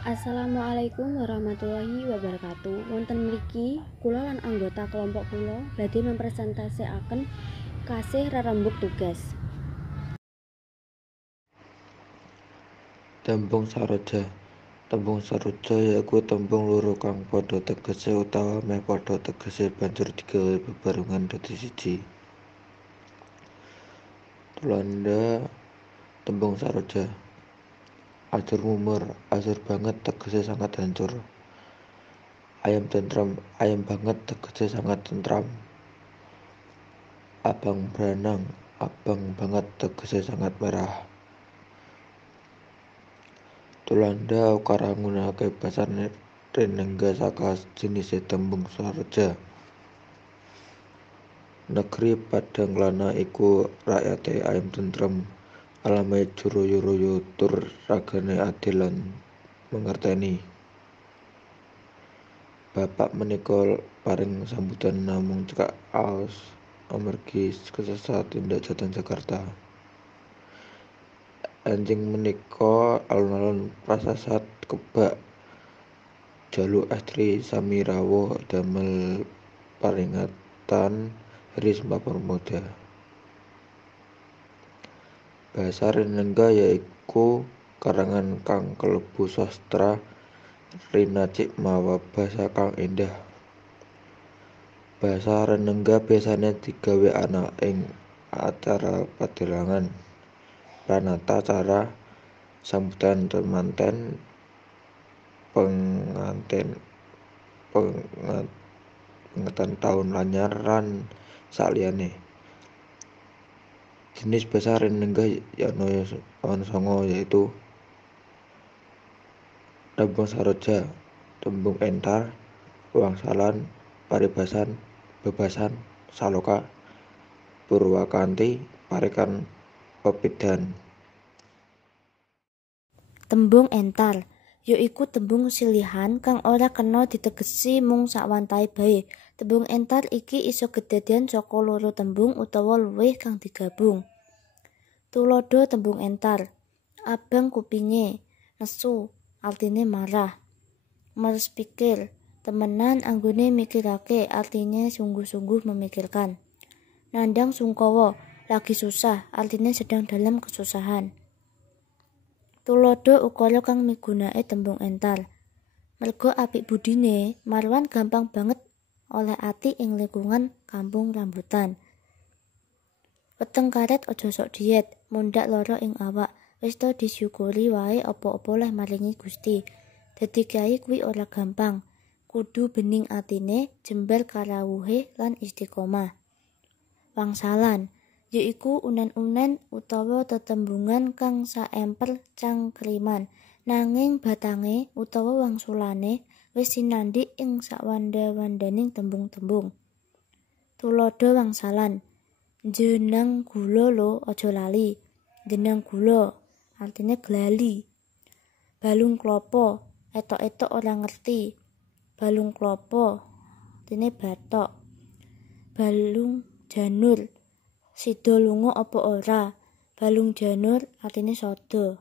Assalamualaikum warahmatullahi wabarakatuh. Wonten mriki kula lan anggota kelompok kula badhe mempresentasiaken kasih rerembug tugas. Tembung saroja. Tembung saroja yaiku tembung loro kang padha tegese utawa meh padha tegese banjur digawe bebarengan dadi siji. Tuladha tembung saroja. Ajur mumur, ajur banget tegese sangat hancur. Ayam tentrem, ayam banget tegese sangat tentram. Abang beranang, abang banget tegese sangat merah. Tuladha ukara nggunakake basa rinengga saka jinise tembung saroja. Negeri Padangklana iku rakyate ayem tentrem, alame juroyo-royo tur ragane adil lan mangerteni. Bapak menika paring sambutan namung cekak aos amargi kesesat tindak Jateng Jakarta. Enjing menika alun-alun prasasat kebak jaluk estri sami rawuh damel paringatan Hari Sumpah Pemuda. Basa rinengga yaiku karangan kang kalebu sastra rinacik mawa basa kang endah. Basa rinengga biasane digawe ana ing acara padhelangan, pranata cara sambutan temanten, penganten taun anyar lan saliyane. Jenis basa rinengga ana sanga yaitu tembung saroja, tembung entar, wangsalan, paribasan, bebasan, saloka, purwakanthi, parikan, pepidan. Tembung entar yaiku tembung silihan kang ora kena ditegesi mung sawantahe bae. Tembung entar iki iso kedadian saka loro tembung utawa luwih kang digabung. Tuladha tembung entar. Abang kupinge, nesu, artine marah. Meres pikir, temenan anggone mikirake, artine sungguh-sungguh memikirkan. Nandang sungkawa, lagi susah, artine sedang dalam kesusahan. Tuladha ukara kang migunakaké tembung entar. Merga apik budine, Marwan gampang banget oleh ati ing lingkungan kampung rambutan. Weteng karet aja sok diet, mundhak lara ing awak. Wis to disyukuri wae apa-apa leh maringi Gusti. Dadi kiai kuwi ora gampang. Kudu bening atine, jembar karawuhe lan istiqomah. Wangsalan yaiku unen-unen utawa tetembungan kang saemper cangkriman, nanging batange utawa wangsulane wis sinandhik ing sawanda-wandaning tembung-tembung. Tuladha wangsalan. Jenang gula lo aja lali. Jenang gula artine glali. Balung klopo, etok-etok ora ngerti. Balung klopo artine batok. Balung janur, sida lunga apa ora. Balung janur artine sada.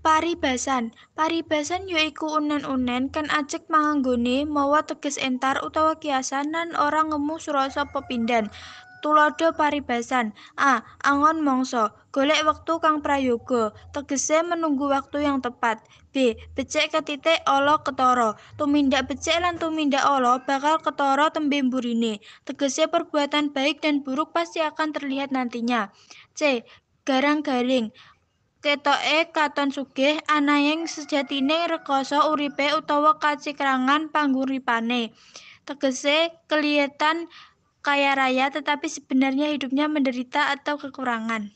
Paribasan. Paribasan yaiku unen-unen kan ajeg panganggone mawa teges entar utawa kiasan lan ora ngemu surasa pepindhan. Tuladha paribasan. A. Angon mangsa, golek wektu kang prayoga, tegese menunggu waktu yang tepat. B. Becik ketitik ala ketara. Tumindak becik lan tumindak ala bakal ketara tembe mburine. Tegese perbuatan baik dan buruk pasti akan terlihat nantinya. C. Garang-garing. Ketoke katon sugih ananging sejatine rekoso uripe utawa kacikrangan pangguripane. Tegese kelihatan kaya raya tetapi sebenarnya hidupnya menderita atau kekurangan.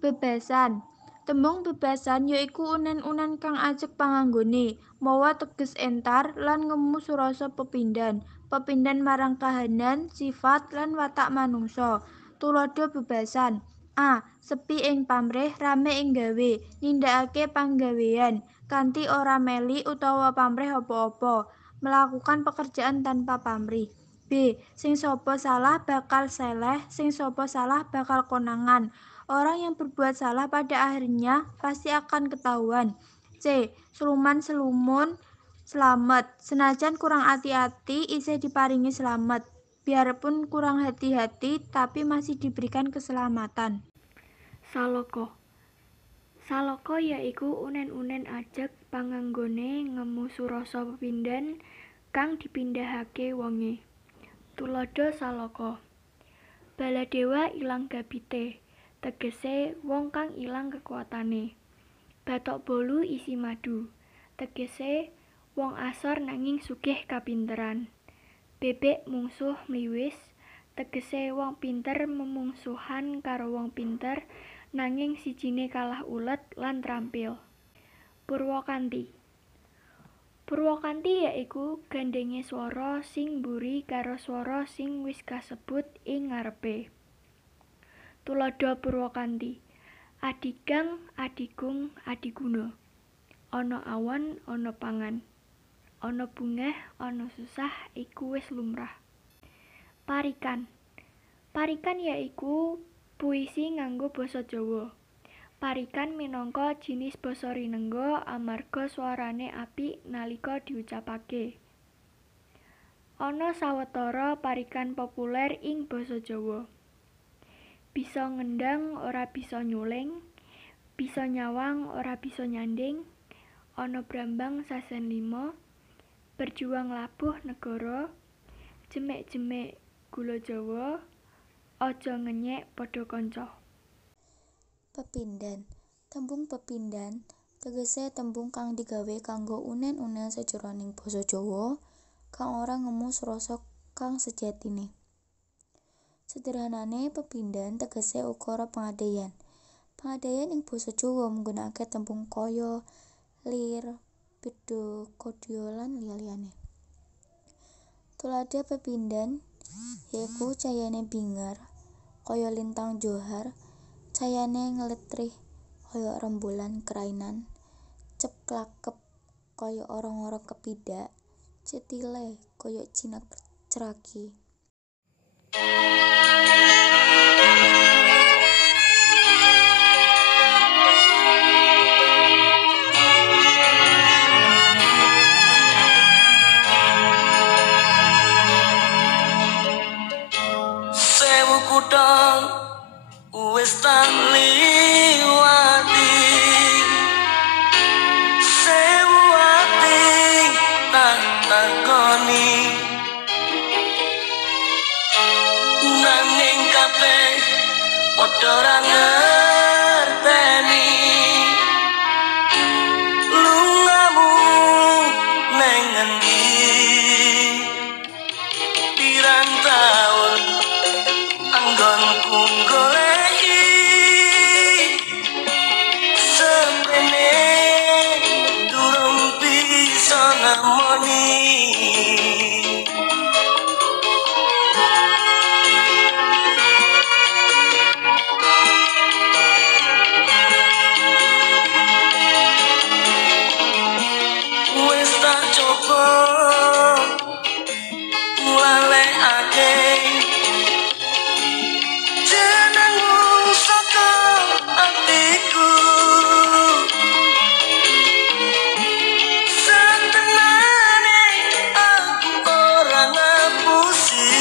Bebasan. Tembung bebasan yaiku unen-unen kang ajeg panganggone, mawa teges entar lan ngemu surasa pepindhan. Pepindhan marang kahanan, sifat lan watak manungsa. Tuladha bebasan. A. Sepi ing pamrih, rame ing gawe, nindakake panggawean, kanthi ora meli utawa pamrih apa-apa, melakukan pekerjaan tanpa pamrih. B. Sing sapa salah bakal seleh, sing sapa salah bakal konangan. Orang yang berbuat salah pada akhirnya pasti akan ketahuan. C. Sluman selumun slamet. Senajan kurang hati-hati isih diparingi slamet. Biarpun kurang hati-hati tapi masih diberikan keselamatan. Salaka. Salaka yaiku unen-unen ajeg panganggone ngemu surasa pepindhan kang dipindhahake wonge. Tuladha salaka. Baladewa ilang gabite, tegese wong kang ilang kekuatane. Batok bolu isi madu, tegese wong asor nanging sugih kapinteran. Bebek mungsuh mliwis, tegese wong pinter memungsuhan karo wong pinter nanging sijine kalah ulet lan trampil. Purwakanti. Purwakanti yaiku gandenge swara sing mburi karo swara sing wis kasebut ing ngarepe. Tuladha Purwakanti. Adigang, adigung, adiguna. Ana awan, ana pangan. Ana bungah, ana susah iku wis lumrah. Parikan. Parikan yaiku puisi nganggo basa Jawa. Parikan minangka jinis basa rinengga amarga swarane apik nalika diucapake. Ana sawetara parikan populer ing basa Jawa. Bisa ngendang ora bisa nyuling, bisa nyawang ora bisa nyanding, ana brambang sasen lima, berjuang labuh negara, jemek-jemek gula Jawa, aja ngenyek padha kanca. Pepindhan. Tembung pepindhan tegese tembung kang digawe kanggo unen-unen sajroning basa Jawa kang ora ngemu rasa kang sejatine. Sederhanane pepindhan tegese ukara pengadaian. Pengadaian ing basa Jawa nggunakake tembung kaya, lir, beda, kodya lan liya-liyane. Tuladha pepindhan yaiku cahayane bingar kaya lintang johar, cahayane ngletrih kaya rembulan kerainan, ceplakep kaya orang-orang kepidak, cetile kaya jinak ceraki. Sewu kutha wis tak liwati, sewu ati tak takoni, nanging kabeh padha ra ngerteni lungamu neng endi pirang taun anggonku goleki sepene durung bisa nemoni. Wis tak coba nglalekake jenengmu saka atiku, satenane aku ora ngapusi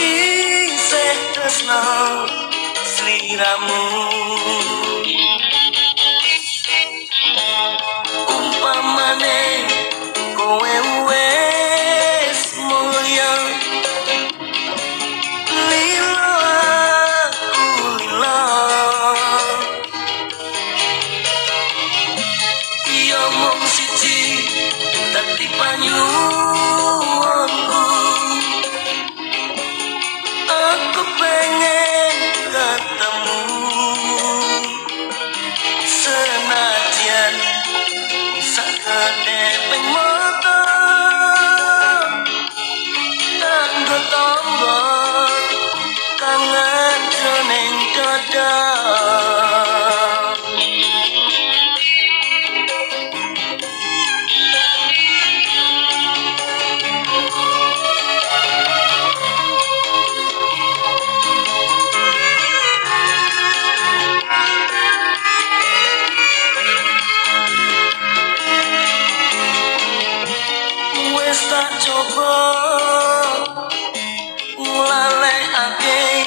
isih tresno sliramu. Umpamane kowe wis mulya, lilo aku lilo, iya mung siji dadi panyuwunku, aku pengen ketemu senajan sakedheping mata kanggo tombol kangen jroning dada. tak coba nglalekake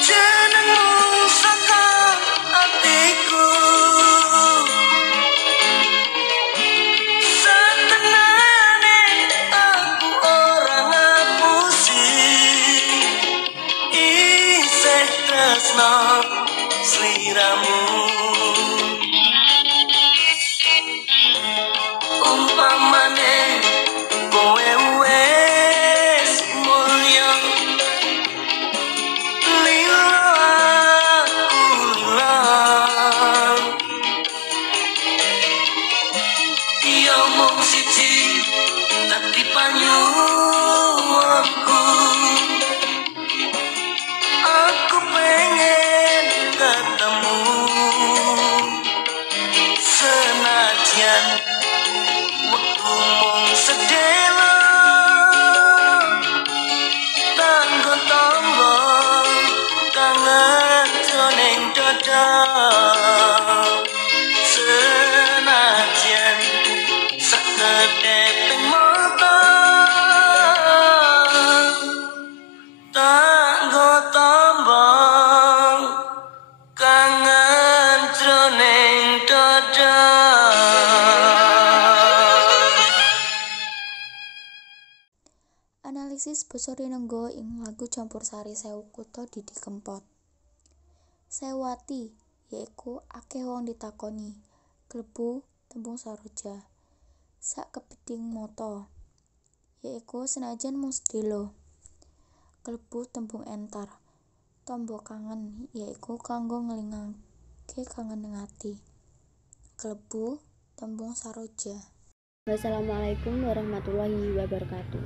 jenengmu saka atiku. Satenane aku ora ngapusi isih tresno sliramu. Umpamane kowe wis mulya lila aku lila, ya mung siji tapi panyuwunku, aku pengen ketemu senajan wektu mung sedelo tanggo tombo kangen jroning dada. Senajan sakedheping mata tanggo tombo kangen jroning dada. Analisis basa rinengga ing lagu campursari Sewu Kutha Didi Kempot. Sewati yaiku akeh wong ditakoni, klebu tembung saroja. Sakebeding mata yaiku senajan mung sedelo, klebu tembung entar. Tombo kangen yaiku kanggo ngelingake kangen ning ati, klebu tembung saroja. Wassalamualaikum warahmatullahi wabarakatuh.